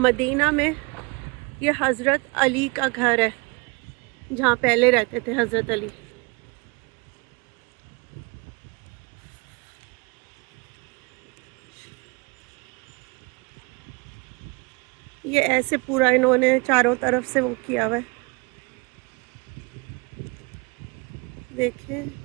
मदीना में ये हज़रत अली का घर है, जहाँ पहले रहते थे हज़रत अली। ये ऐसे पूरा इन्होंने चारों तरफ से वो किया हुआ है, देखें।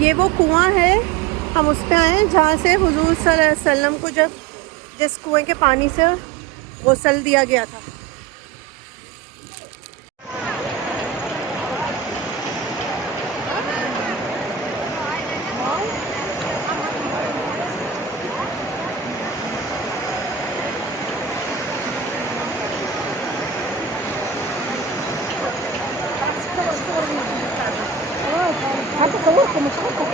ये वो कुआं है, हम उस पे आए हैं जहाँ से हुजूर सल्लल्लाहु अलैहि वसल्लम को जब जिस कुएं के पानी से गुस्ल दिया गया था। حتى صورت مش عارفه